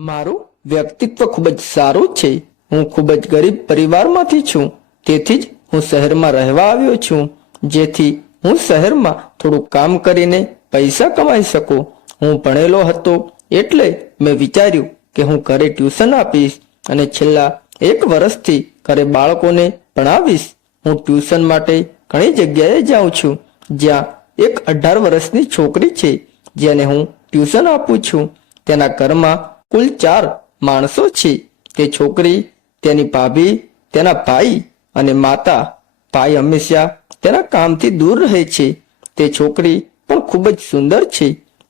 મારું વ્યક્તિત્વ ખૂબ જ સારું છે। હું ખૂબ જ ગરીબ પરિવારમાંથી છું, તેથી જ હું શહેરમાં રહેવા આવ્યો છું, જેથી હું શહેરમાં થોડું કામ કરીને પૈસા કમાઈ શકું। હું ભણેલો હતો એટલે મેં વિચાર્યું કે હું ઘરે ટ્યુશન આપીશ અને છેલ્લા 1 વર્ષથી ઘરે બાળકોને ભણાવીશ। હું ટ્યુશન માટે ઘણી જગ્યાએ જાઉં છું, જ્યાં એક 18 વર્ષની છોકરી છે જેને હું ટ્યુશન આપું છું। તેના ઘરમાં કુલ 4 માણસો છે। તે છોકરી, તેની ભાભી, તેના ભાઈ અને માતા। ભાઈ હંમેશા તેના કામથી દૂર રહે છે। તે છોકરી પણ ખૂબ જ સુંદર છે,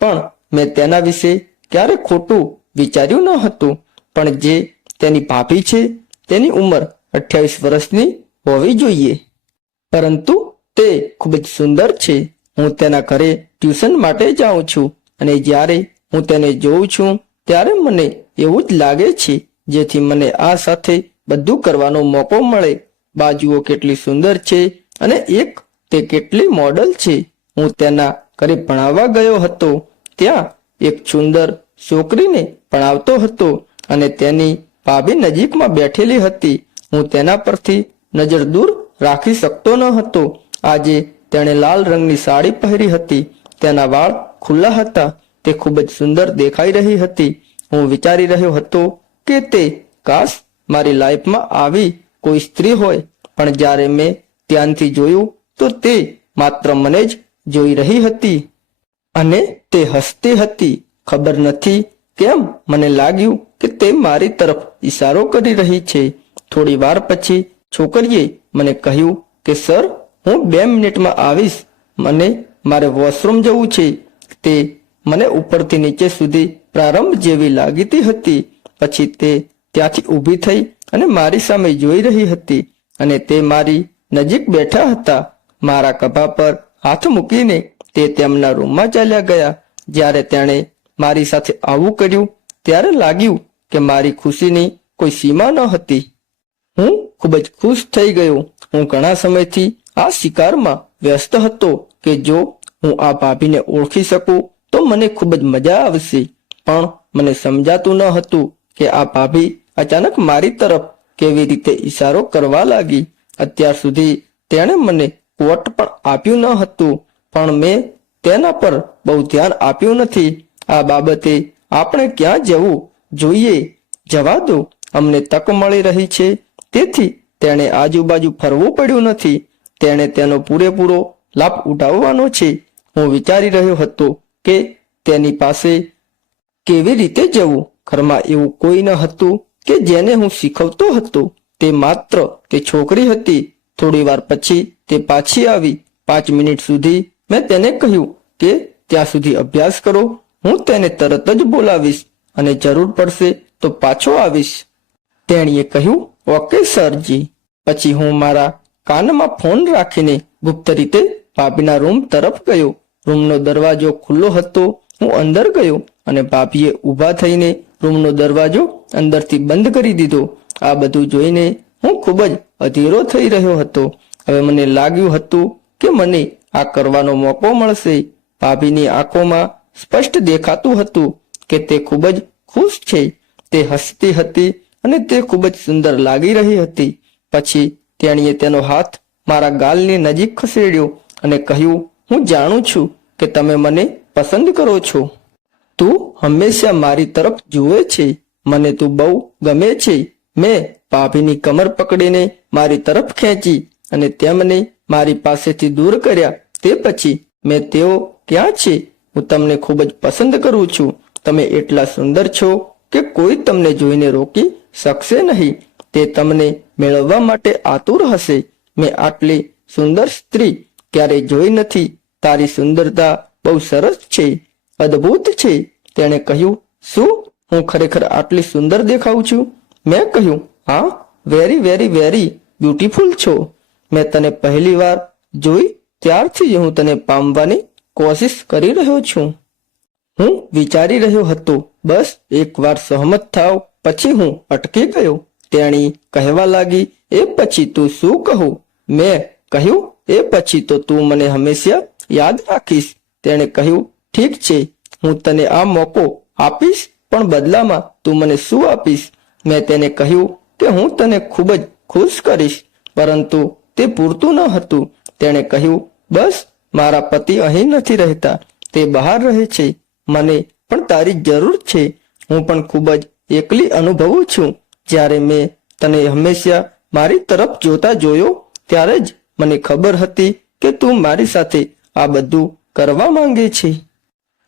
પણ મેં તેના વિશે ક્યારે ખોટું વિચાર્યું ન હતું। પણ જે તેની ભાભી છે તેની ઉંમર 28 વર્ષની હોવી જોઈએ, પરંતુ તે ખૂબ જ સુંદર છે। હું તેના ઘરે ટ્યુશન માટે જાઉં છું અને જ્યારે હું તેને જોઉં છું ત્યારે મને એવું જ લાગે છે જેથી મને આ સાથે બધું કરવાનો મોકો મળે। બાજુઓ કેટલી સુંદર છે અને એક તે કેટલી મોડલ છે। હું તેના ઘરે ભણાવવા ગયો હતો, ત્યાં એક સુંદર છોકરીને ભણાવતો હતો અને તેની ભાભી નજીકમાં બેઠેલી હતી। હું તેના પરથી નજર દૂર રાખી શકતો ન હતો। આજે તેણે લાલ રંગની સાડી પહેરી હતી, તેના વાળ ખુલ્લા હતા, તે ખૂબ જ સુંદર દેખાઈ રહી હતી। હું વિચારી રહ્યો હતો કે તે કાશ મારી લાઈફમાં આવી કોઈ સ્ત્રી હોય, પણ જ્યારે મેં ધ્યાનથી જોયું તો તે માત્ર મને જ જોઈ રહી હતી અને તે હસતી હતી। ખબર નથી કેમ મને લાગ્યું કે તે મારી તરફ ઈશારો કરી રહી છે। થોડી વાર પછી છોકરીએ મને કહ્યું કે સર, હું 2 મિનિટમાં આવીશ, મને મારે વોશરૂમ જવું છે। તે મને ઉપરથી નીચે સુધી પ્રારંભ જેવી લાગતી હતી। પછી તે ત્યાંથી ઊભી થઈ અને મારી સામે જોઈ રહી હતી અને તે મારી નજીક બેઠા હતા। મારા ખભા પર હાથ મૂકીને તે તેમના રૂમમાં ચાલ્યા ગયા। જ્યારે તેણે મારી સાથે આવું કર્યું ત્યારે લાગ્યું કે મારી ખુશીની કોઈ સીમા ન હતી। હું ખૂબ જ ખુશ થઈ ગયો। હું ઘણા સમયથી આ શિકારમાં વ્યસ્ત હતો કે જો હું આ ભાભીને ઓળખી શકું તો મને ખૂબ જ મજા આવશે, પણ મને સમજાતું ન હતું કે આ ભાભી અચાનક મારી તરફ કેવી રીતે ઈશારો કરવા લાગી। અત્યાર સુધી તેણે મને કોટ પણ આપ્યું ન હતું, પણ મેં તેના પર બહુ ધ્યાન આપ્યું નથી। આ બાબતે આપણે ક્યાં જવું જોઈએ? જવા દો, અમને તક મળી રહી છે, તેથી તેણે આજુબાજુ ફરવું પડ્યું નથી। તેણે તેનો પૂરેપૂરો લાભ ઉઠાવવાનો છે। હું વિચારી રહ્યો હતો કે તેની પાસે કેવી રીતે જવું। ઘરમાં એવું કોઈ ન હતું કે જેને હું શીખવતો હતો, તે માત્ર તે છોકરી હતી। થોડી વાર પછી તે પાછી આવી। 5 મિનિટ સુધી મેં તેને કહ્યું કે ત્યાં સુધી અભ્યાસ કરો, હું તેને તરત જ બોલાવીશ અને જરૂર પડશે તો પાછો આવીશ। તેણીએ કહ્યું, ઓકે સરજી। પછી હું મારા કાનમાં ફોન રાખીને ગુપ્ત રીતે ભાભીના રૂમ તરફ ગયો। રૂમનો દરવાજો ખુલ્લો હતો। હું અંદર ગયો અને ભાભીએ ઊભા થઈને રૂમનો દરવાજો અંદરથી બંધ કરી દીધો। આ બધું જોઈને હું ખૂબ જ અધીરો થઈ રહ્યો હતો। હવે મને લાગ્યું હતું કે મને આ કરવાનો મોકો મળશે। ભાભીની આંખોમાં સ્પષ્ટ દેખાતું હતું કે તે ખૂબ જ ખુશ છે। તે હસતી હતી અને તે ખૂબ જ સુંદર લાગી રહી હતી। પછી તેણીએ તેનો હાથ મારા ગાલની નજીક ખસેડ્યો અને કહ્યું, હું જાણું છું કે તમે મને પસંદ કરો છો। તું હંમેશા મારી તરફ જુએ છે, મને તું બહુ ગમે છે। મેં ભાભીની કમર પકડીને મારી તરફ ખેંચી અને તેમને મારી પાસેથી દૂર કર્યા। તે પછી મેં તેઓ ક્યાં છે? હું તમને ખૂબ જ પસંદ કરું છું। તમે એટલા સુંદર છો કે કોઈ તમને જોઈને રોકી શકશે નહીં। તે તમને મેળવવા માટે આતુર હશે। મેં આટલી સુંદર સ્ત્રી ક્યારેય જોઈ નથી। તારી સુંદરતા બહુ સરસ છે, અદ્ભુત છે। તેણે કહ્યું, શું હું ખરેખર આટલી સુંદર દેખાઉં છું? મેં કહ્યું, હા, વેરી વેરી વેરી બ્યુટીફુલ છો। મેં તને પહેલી વાર જોઈ ત્યારથી જ હું તને પામવાની કોશિશ કરી રહ્યો છું। હું વિચારી રહ્યો હતો, બસ એકવાર સહમત થાવ પછી હું અટકી ગયો। તેણી કહેવા લાગી, એ પછી તું શું કહું? મેં કહ્યું, એ પછી તો તું મને હંમેશા યાદ રાખીશ। તેણે કહ્યું, ઠીક છે, હું તને આ મોકો આપીશ, પણ બદલામાં તું મને શું આપીશ? મેં તેને કહ્યું કે હું તને ખૂબ જ ખુશ કરીશ, પરંતુ તે પૂરતું ન હતું. તેણે કહ્યું, બસ, મારા પતિ અહીં નથી રહેતા, તે બહાર રહે છે. મને પણ તારી જરૂર છે. હું પણ ખૂબ જ એકલી અનુભવું છું. જ્યારે મેં તને હંમેશા મારી તરફ જોતા જોયો, ત્યારે જ મને ખબર હતી કે તું મારી સાથે આ બધું કરવા માંગે છે.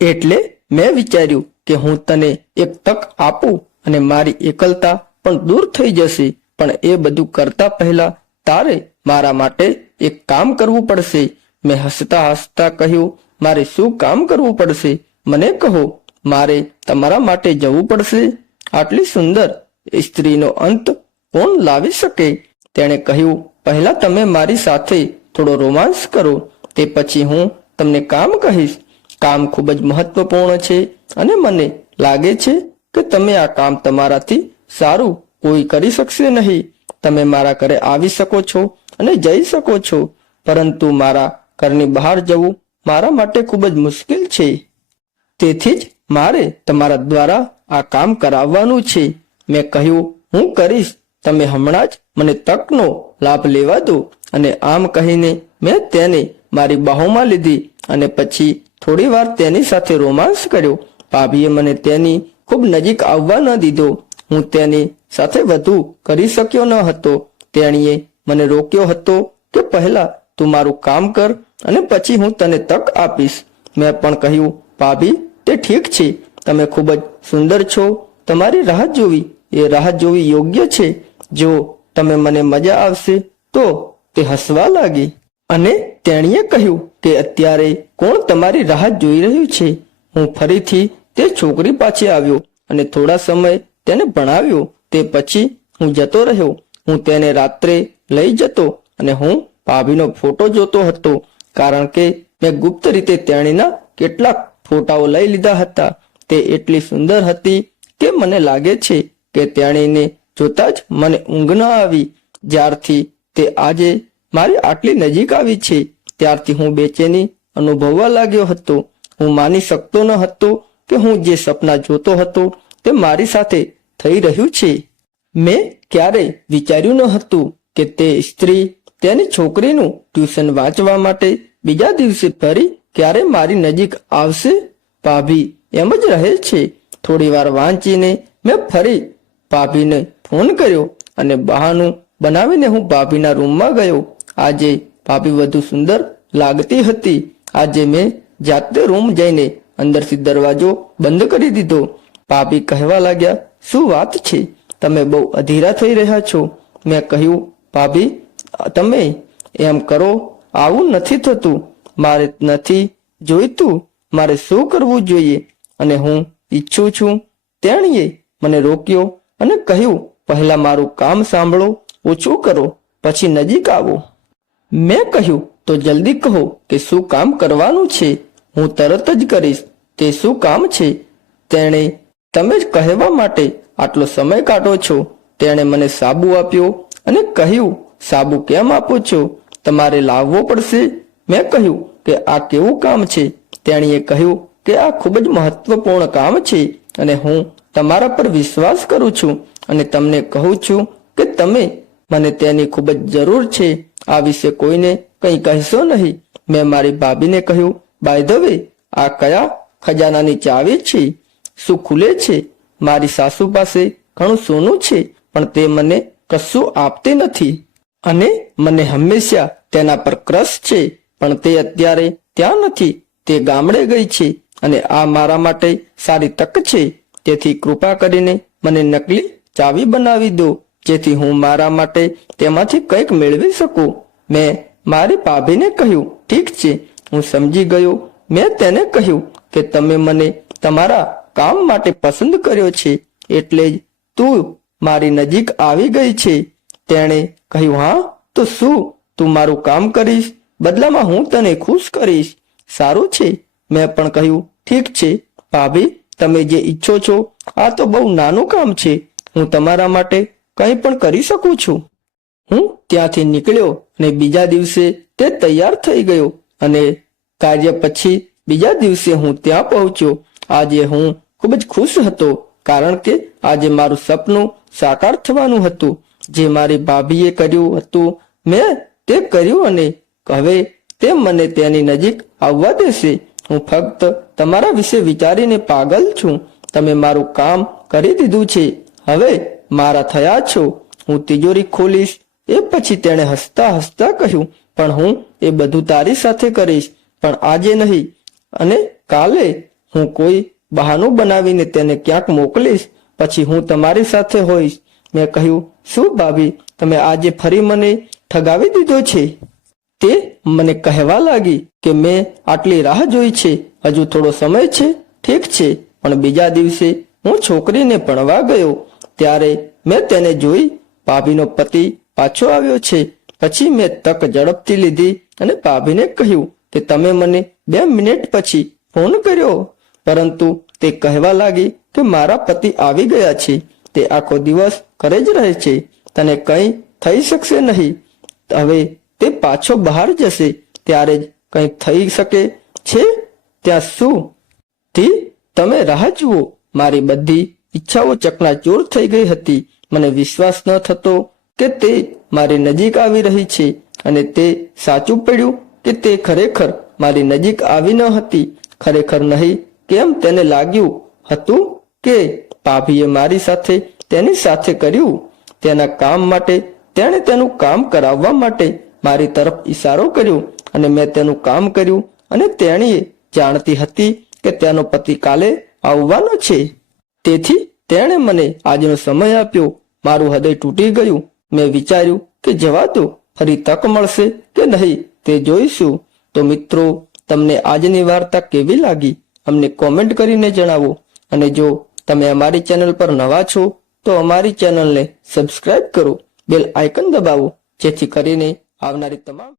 એટલે મેં વિચાર્યું કે હું તને એક તક આપું અને મારી એકલતા પણ દૂર થઈ જશે. પણ એ બધું કરતા પહેલા તારે મારા માટે એક કામ કરવું પડશે. મેં હસતા હસતા કહ્યું, મારે શું કામ કરવું પડશે? મને કહો. મારે તમારા માટે જવું પડશે. આટલી સુંદર સ્ત્રીનો અંત કોણ લાવી શકે? તેણે કહ્યું, પહેલા તમે મારી સાથે થોડો રોમાંસ કરો, તે પછી હું તમને કામ કહીશ. કામ ખૂબ જ મહત્વપૂર્ણ છે અને મને લાગે છે કે તમે આ કામ તમારાથી સારું કોઈ કરી શકશે નહીં. તમે મારા ઘરે આવી શકો છો અને જઈ શકો છો, પરંતુ મારા ઘરની બહાર જવું મારા માટે ખૂબ જ મુશ્કેલ છે. તેથી જ મારે તમારા દ્વારા આ કામ કરાવવાનું છે. મેં કહ્યું, હું કરીશ. તમે હમણાં જ મને તકનો લાભ લેવા દો. અને આમ કહીને મેં તેને મારી બાહોમાં લીધી અને પછી થોડી વાર તેની સાથે રોમાંસ કર્યો. ભાભીએ મને તેની ખૂબ નજીક આવવા ન દીધો. હું તેની સાથે વધુ કરી શક્યો ન હતો. તેણીએ મને રોક્યો હતો કે પહેલા તું મારું કામ કર અને પછી હું તને તક આપીશ. મેં પણ કહ્યું, ભાભી, તે ઠીક છે. તમે ખૂબ જ સુંદર છો. તમારી રાહ જોવી એ રાહ જોવી યોગ્ય છે. જો તમે મને મજા આવશે તો તે હસવા લાગી અને તેણીએ કહ્યું કે અત્યારે કોણ તમારી રાહ જોઈ રહ્યું છે? હું ફરીથી તે છોકરી પાછી આવ્યો અને થોડા સમય તેને ભણાવ્યો. તે પછી હું જતો રહ્યો. હું તેને રાત્રે લઈ જતો અને હું ભાભીનો ફોટો જોતો હતો, કારણ કે મેં ગુપ્ત રીતે તેણીના કેટલાક ફોટાઓ લઈ લીધા હતા. તે એટલી સુંદર હતી કે મને લાગે છે કે તેણીને જોતા જ મને ઊંઘ ન આવી. જ્યારથી તે આજે મારી આટલી નજીક આવી છે, ત્યારથી હું બેચેની અનુભવવા લાગ્યો હતો. હું માની શકતો ન હતો કે હું જે સપના જોતો હતો તે મારી સાથે થઈ રહ્યું છે. મેં ક્યારેય વિચાર્યું ન હતું કે તે સ્ત્રી તેની છોકરીનું ટ્યુશન વાંચવા માટે બીજા દિવસે ફરી ક્યારે મારી નજીક આવશે. ભાભી એમ જ રહે છે. થોડી વાર વાંચીને મેં ફરી ભાભીને ફોન કર્યો અને બહાનું બનાવીને હું ભાભીના રૂમમાં ગયો. આજે ભાભી વધુ સુંદર લાગતી હતી. આજે મેં જાતે રૂમ જઈને અંદરથી દરવાજો બંધ કરી દીધો. ભાભી કહેવા લાગ્યા, શું વાત છે? તમે બહુ અધીરા થઈ રહ્યા છો. મેં કહ્યું, ભાભી, તમે એમ કરો, આવું નથી થતું. મારે નથી જોઈતું. મારે શું કરવું જોઈએ અને હું ઈચ્છું છું? તેણીએ મને રોક્યો અને કહ્યું, પહેલા મારું કામ સાંભળો, ઓછું કરો, પછી નજીક આવો. મેં કહ્યું, તો જલ્દી કહો કે શું કામ કરવાનું છે. હું તરત જ કરીશ. તે શું કામ છે? તેણે તમે જ કહેવા માટે આટલો સમય કાઢો છો. તેણે મને સાબુ આપ્યો અને કહ્યું, સાબુ કેમ આપો છો? તમારે લાવવો પડશે. મેં કહ્યું કે આ કેવું કામ છે? તેણીએ કહ્યું કે આ ખૂબ જ મહત્વપૂર્ણ કામ છે અને હું તમારા પર વિશ્વાસ કરું છું અને તમને કહું છું કે તમે મને તેની ખૂબ જ જરૂર છે. આ વિશે કોઈને કંઈ કહેશો નહીં. મેં મારી ભાભીને કહ્યું, બાય ધ વે, આ કયા ખજાનાની ચાવી છે? શું ખુલે છે? મારી સાસુ પાસે ઘણું સોનું છે, પણ તે મને કશું આપતી નથી અને મને હંમેશા તેના પર ક્રશ છે. પણ તે અત્યારે ત્યાં નથી. તે ગામડે ગઈ છે અને આ મારા માટે સારી તક છે. તેથી કૃપા કરીને મને નકલી ચાવી બનાવી દો, જેથી હું મારા માટે તેમાંથી કંઈક મેળવી શકું. મેં મારી ભાભીને કહ્યું, ઠીક છે, હું સમજી ગયો. મેં તેને કહ્યું કે તમે મને તમારા કામ માટે પસંદ કર્યો છે, એટલે જ તું મારી નજીક આવી ગઈ છે. તેણે કહ્યું, હા, તો શું તું મારું કામ કરીશ? બદલામાં હું તને ખુશ કરીશ. સારું છે. મેં પણ કહ્યું, ઠીક છે ભાભી, તમે જે ઈચ્છો છો. આ તો બહુ નાનું કામ છે. હું તમારા માટે કંઈ પણ કરી શકું છું. હું ત્યાંથી નીકળ્યો અને બીજા દિવસે તે તૈયાર થઈ ગયો અને કાર્ય પછી બીજા દિવસે હું ત્યાં પહોંચ્યો. આજે હું ખૂબ જ ખુશ હતો કારણ કે આજે મારું સપનું સાકાર થવાનું હતું. જે મારી ભાભીએ કર્યું હતું મેં તે કર્યું અને હવે તે મને તેની નજીક આવવા દેશે. હું ફક્ત તમારા વિશે વિચારીને પાગલ છું. તમે મારું કામ કરી દીધું છે, હવે મારા થયા છો. હું તિજોરી ખોલીશ. એ પછી તેણે હસતા હસતા કહ્યું, પણ હું એ બધું તારી સાથે કરીશ, પણ આજે નહીં, અને કાલે હું કોઈ બહાનું બનાવીને તેને ક્યાંક મોકલીશ, પછી હું તમારી સાથે હોઈશ. મેં કહ્યું, શું ભાભી, તમે આજે ફરી મને ઠગાવી દીધો છે? તે મને કહેવા લાગી કે મેં આટલી રાહ જોઈ છે, હજુ થોડો સમય છે. ઠીક છે, પણ બીજા દિવસે હું છોકરીને ભણવા ગયો ત્યારે મેં તેને જોઈ. ભાભીનો પતિ પાછો આવ્યો છે. પછી મેં તક ઝડપથી લીધી અને ભાભીને કહ્યું કે તમે મને 2 મિનિટ પછી ફોન કર્યો, પરંતુ તે કહેવા લાગી કે મારા પતિ આવી ગયા છે, તે આખો દિવસ ઘરે જ રહે છે, તને કંઈ થઈ શકશે નહીં. હવે તે પાછો બહાર જશે ત્યારે જ કંઈ થઈ શકે છે. ત્યાં શું થી તમે રાહ જુઓ. મારી બધી ઈચ્છાઓ ચકનાચૂર થઈ ગઈ હતી. મને વિશ્વાસ ન થતો કે તે મારી નજીક આવી રહી છે, અને તે સાચું પડ્યું કે તે ખરેખર મારી નજીક આવી ન હતી. ખરેખર નહીં. કેમ તેને લાગ્યું હતું કે ભાભીએ મારી સાથે તેની સાથે કર્યું. તેના કામ માટે તેણે તેનું કામ કરાવવા માટે મારી તરફ ઈશારો કર્યો અને મેં તેનું કામ કર્યું, અને તેણીએ જાણતી હતી કે તેનો પતિ કાલે આવવાનો છે, તેથી તેણે મને આજનો સમય આપ્યો. મારું હૃદય તૂટી ગયું. મેં વિચાર્યું કે જવા દો, ફરી તક મળશે કે નહીં તે જોઈશું. તો મિત્રો, તમને આજની વાર્તા કેવી લાગી અમને કોમેન્ટ કરીને જણાવો. અને જો તમે અમારી ચેનલ પર નવા છો તો અમારી ચેનલને સબસ્ક્રાઇબ કરો, બેલ આઇકન દબાવો, જેથી કરીને આવનારી તમામ